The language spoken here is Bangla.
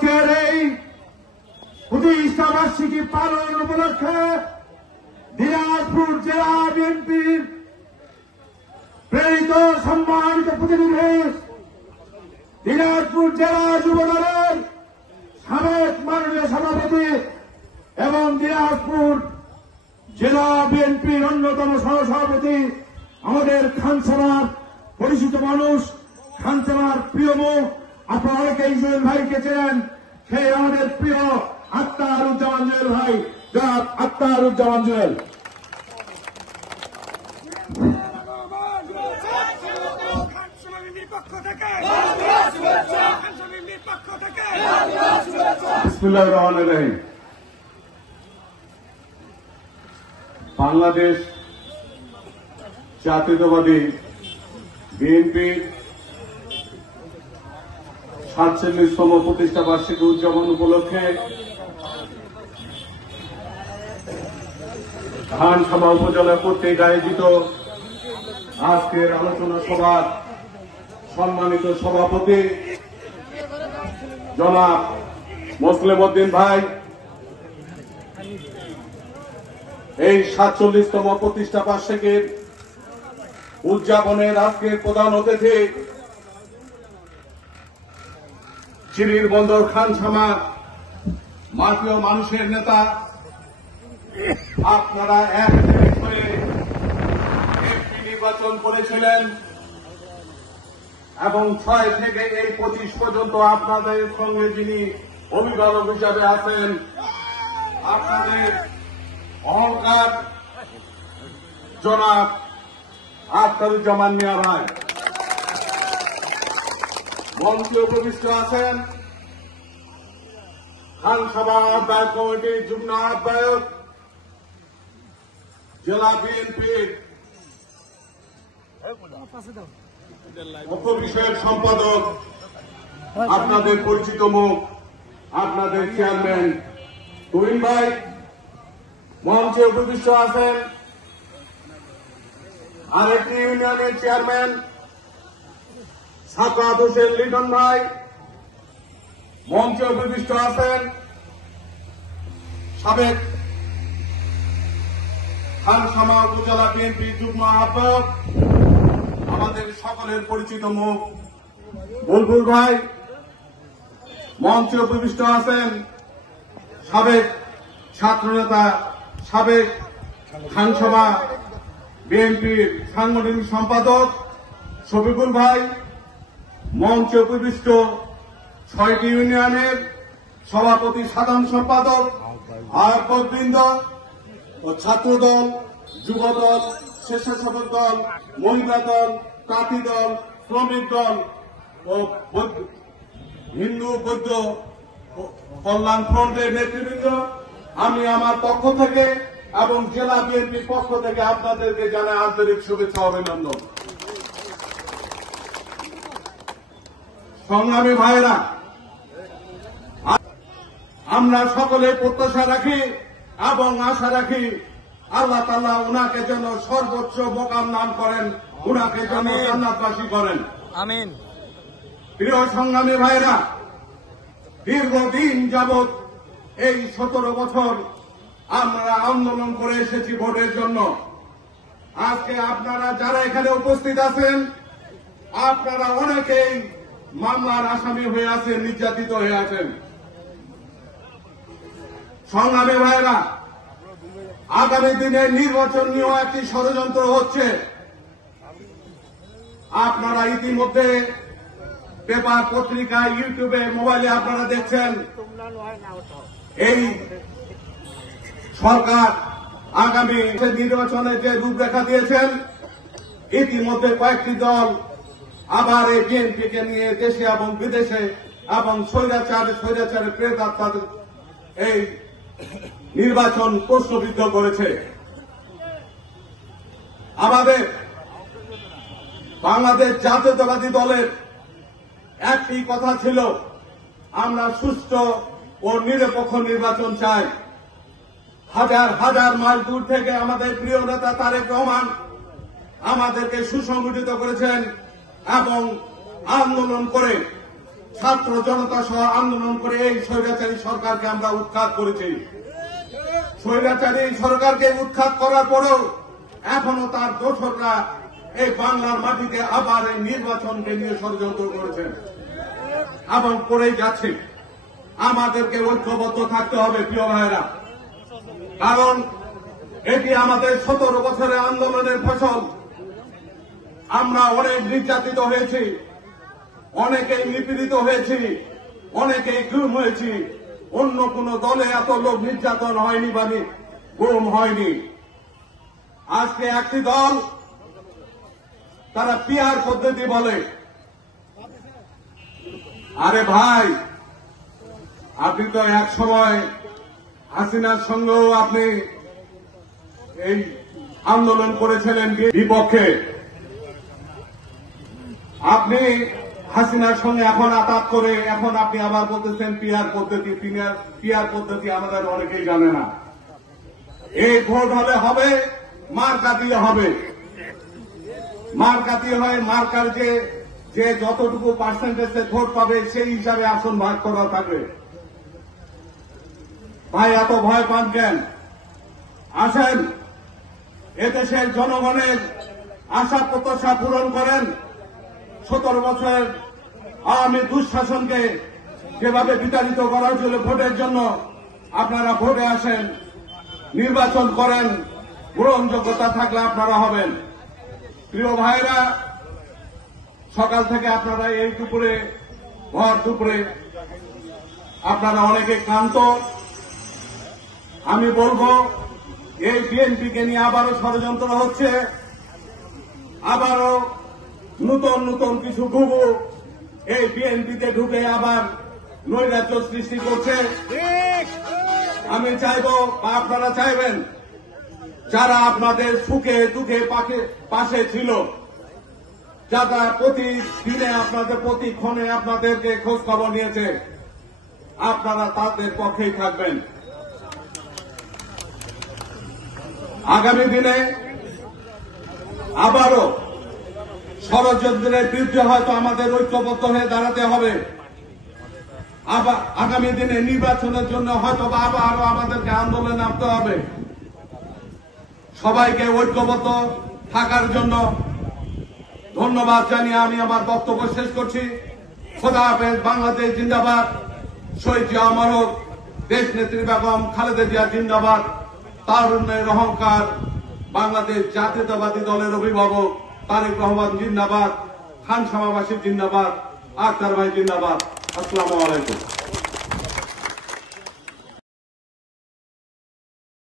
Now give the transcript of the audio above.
আজকের এই প্রতিষ্ঠা বার্ষিকী পালন উপলক্ষে দিনাজপুর জেলা বিএনপির প্রেরিত সম্মানিত প্রতিনিধি দিনাজপুর জেলা যুব দলের সাবেক মাননীয় সভাপতি এবং দিনাজপুর জেলা বিএনপির অন্যতম সহসভাপতি আমাদের খানসামার পরিচিত মানুষ, খানসামার প্রিয় মুখ, আপনারা অনেকেই জুয়েল ভাইকে চেনেন, সেই আমাদের প্রিয় আখতারুজ্জামান জুয়েল ভাই, জনাব আখতারুজ্জামান জুয়েল। বিসমিল্লাহির রহমানির রহিম। বাংলাদেশ জাতীয়তাবাদী বিএনপির ৪৭তম প্রতিষ্ঠা বার্ষিকী উদযাপন উপলক্ষে ধানসভা উপজেলা কর্তৃক আয়োজিত আজকের আলোচনা সভার সম্মানিত সভাপতি জনাব মোসলেম উদ্দিন ভাই, এই ৪৭তম প্রতিষ্ঠা বার্ষিকীর উদযাপনের আজকের প্রধান অতিথি চিরির বন্দর খানসামা মাটি ও মানুষের নেতা, আপনারা এক হয়ে এমপি নির্বাচন করেছিলেন এবং ৬ থেকে এই ২৫ পর্যন্ত আপনাদের সঙ্গে যিনি অভিভাবক হিসাবে আছেন, আপনাদের অহংকার জনাব আখতারুজ্জামান মিয়া ভাই, মঞ্চে উপবিষ্ট আছেন খানসামা আহ্বায়ক কমিটির যুগ্ম আহ্বায়ক, জেলা বিএনপির উপবিষয়ক সম্পাদক, আপনাদের পরিচিত মুখ, আপনাদের চেয়ারম্যান তুহিন ভাই, মঞ্চে উপবিষ্ট আছেন আরেকটি ইউনিয়নের চেয়ারম্যান সাকাত হোসেন লিটন ভাই, মঞ্চে উপবিষ্ট আছেন সাবেক খানসামা উপজেলা বিএনপির যুগ্ম আহ্বায়ক, আমাদের সকলের পরিচিত মুখ বুলবুল ভাই, মঞ্চে উপবিষ্ট আছেন সাবেক ছাত্রনেতা, সাবেক খানসামা বিএনপির সাংগঠনিক সম্পাদক শফিকুল ভাই, মঞ্চে উপবিষ্ট ৬টি ইউনিয়নের সভাপতি, সাধারণ সম্পাদক, আহ্বায়কবৃন্দ ও ছাত্রদল, যুবদল, স্বেচ্ছাসেবক দল, মহিলা দল, তাঁতি দল, শ্রমিক দল ও হিন্দু বৌদ্ধ কল্যাণ ফ্রন্টের নেতৃবৃন্দ, আমি আমার পক্ষ থেকে এবং জেলা বিএনপির পক্ষ থেকে আপনাদেরকে জানাই আন্তরিক শুভেচ্ছা অভিনন্দন। সংগ্রামী ভাইয়েরা, আমরা সকলে প্রত্যাশা রাখি এবং আশা রাখি আল্লাহ তাআলা উনাকে যেন সর্বোচ্চ মোকাম দান করেন, উনাকে যেন জান্নাতবাসী করেন, আমিন। প্রিয় সংগ্রামী ভাইয়েরা, দীর্ঘদিন যাবৎ এই ১৭ বছর আমরা আন্দোলন করে এসেছি ভোটের জন্য। আজকে আপনারা যারা এখানে উপস্থিত আছেন, আপনারা অনেকেই মামলার আসামি হয়ে আছেন, নির্যাতিত হয়ে আছেন। সংগ্রামী ভাইয়েরা, আগামী দিনে নির্বাচন নিয়েও একটি ষড়যন্ত্র হচ্ছে। আপনারা ইতিমধ্যে পেপার, পত্রিকা, ইউটিউবে, মোবাইলে আপনারা দেখছেন এই সরকার আগামী নির্বাচনে যে রূপরেখা দিয়েছেন, ইতিমধ্যে কয়েকটি দল আবার এই বিএনপিকে নিয়ে দেশে এবং বিদেশে এবং স্বৈরাচারের প্রেতাত্মাদের এই নির্বাচন প্রশ্নবিদ্ধ করেছে। আমাদের বাংলাদেশ জাতীয়তাবাদী দলের একটি কথা ছিল, আমরা সুষ্ঠু ও নিরপেক্ষ নির্বাচন চাই। হাজার হাজার মাইল দূর থেকে আমাদের প্রিয় নেতা তারেক রহমান আমাদেরকে সুসংগঠিত করেছেন এবং আন্দোলন করে ছাত্র জনতা সহ আন্দোলন করে এই স্বৈরাচারী সরকারকে আমরা উৎখাত করেছি। স্বৈরাচারী সরকারকে উৎখাত করার পরেও এখনো তার দোসররা এই বাংলার মাটিতে আবার এই নির্বাচনকে নিয়ে ষড়যন্ত্র করেছেন এবং করেই যাচ্ছে। আমাদেরকে ঐক্যবদ্ধ থাকতে হবে প্রিয় ভাইয়েরা, কারণ এটি আমাদের 17 বছরের আন্দোলনের ফসল। আমরা অনেক নির্যাতিত হয়েছি, অনেকেই নিপীড়িত হয়েছি, অনেকেই গুম হয়েছি। অন্য কোন দলে এত লোক নির্যাতন হয়নি বা গুম হয়নি। আজকে একটি দল তারা পিআর পদ্ধতি বলে। আরে ভাই, আপনি তো এক সময় হাসিনার সঙ্গেও আপনি এই আন্দোলন করেছিলেন বিপক্ষে। আপনি হাসিনার সঙ্গে এখন আতাত করে এখন আপনি আবার বলতেছেন পিআর পদ্ধতি। পিআর পদ্ধতি আমাদের অনেকেই জানে না। এই ভোট হলে হবে, মার্কা দিয়ে হবে। মার্কা দিয়ে হয়, মার্কার যে যতটুকু পার্সেন্টেজে ভোট পাবে সেই হিসাবে আসন ভাগ করা থাকবে। ভাই এত ভয় পান কেন? আসেন, এদেশের জনগণের আশা প্রত্যাশা পূরণ করেন। 17 বছরের আওয়ামী দুঃশাসনকে যেভাবে বিতাড়িত করা হয়েছিল ভোটের জন্য, আপনারা ভোটে আসেন, নির্বাচন করেন, গ্রহণযোগ্যতা থাকলে আপনারা হবেন। প্রিয় ভাইরা, সকাল থেকে আপনারা এই দুপুরে ভর দুপুরে আপনারা অনেকে ক্লান্ত। আমি বলবো এই বিএনপিকে নিয়ে আবারও ষড়যন্ত্র হচ্ছে, আবারও নতুন নতুন কিছু ঘুঘু এই বিএনপিতে ঢুকে আবার নৈরাজ্য সৃষ্টি করছে। আমি চাইব বা আপনারা চাইবেন, যারা আপনাদের সুখে দুঃখে পাশে ছিল, যারা প্রতিদিনে আপনাদের প্রতিক্ষণে আপনাদেরকে খোঁজ খবর নিয়েছে, আপনারা তাদের পক্ষেই থাকবেন। আগামী দিনে আবারও ষড়যন্ত্রের বিরুদ্ধে হয়তো আমাদের ঐক্যবদ্ধ হয়ে দাঁড়াতে হবে। আগামী দিনে নির্বাচনের জন্য হয়তো আবারও আমাদেরকে আন্দোলনে নামতে হবে। সবাইকে ঐক্যবদ্ধ থাকার জন্য ধন্যবাদ জানিয়ে আমি আমার বক্তব্য শেষ করছি। খোদা হাফেজ। বাংলাদেশ জিন্দাবাদ। শহীদ জিয়া অমর হোক। দেশ নেত্রী বেগম খালেদা জিয়া জিন্দাবাদ। তারুণ্যের অহংকার বাংলাদেশ জাতীয়তাবাদী দলের অভিভাবক তারেক রহমান জিন্দাবাদ। খানসামাবাসী জিন্দাবাদ। আক্তার ভাই জিন্দাবাদ। আসসালামু আলাইকুম।